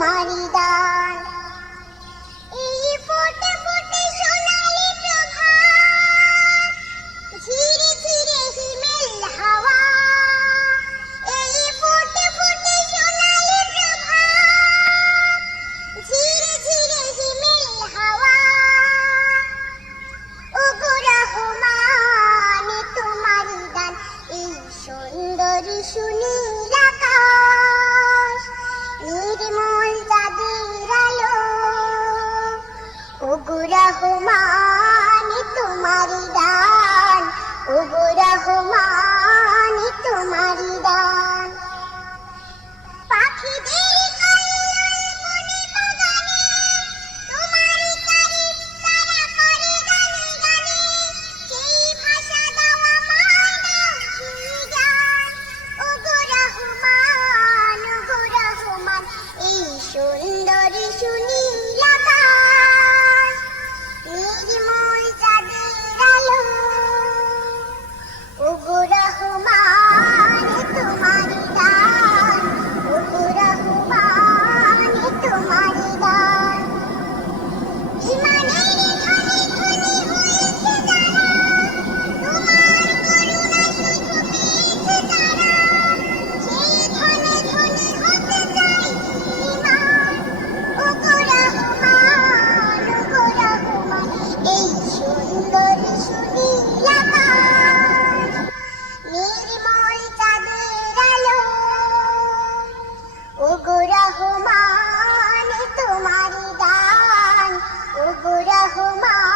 তোমারি দান এই ফোটে ফোটে সোনালি প্রভাত ঝিরে ঝিরে হিমেল হাওয়া। এই ফোটে ফোটে সোনালি প্রভাত ঝিরে ঝিরে হিমেল হাওয়া। ওগো রহমান তোমারি দান এই সুন্দরী সুনীল ওগো রহমান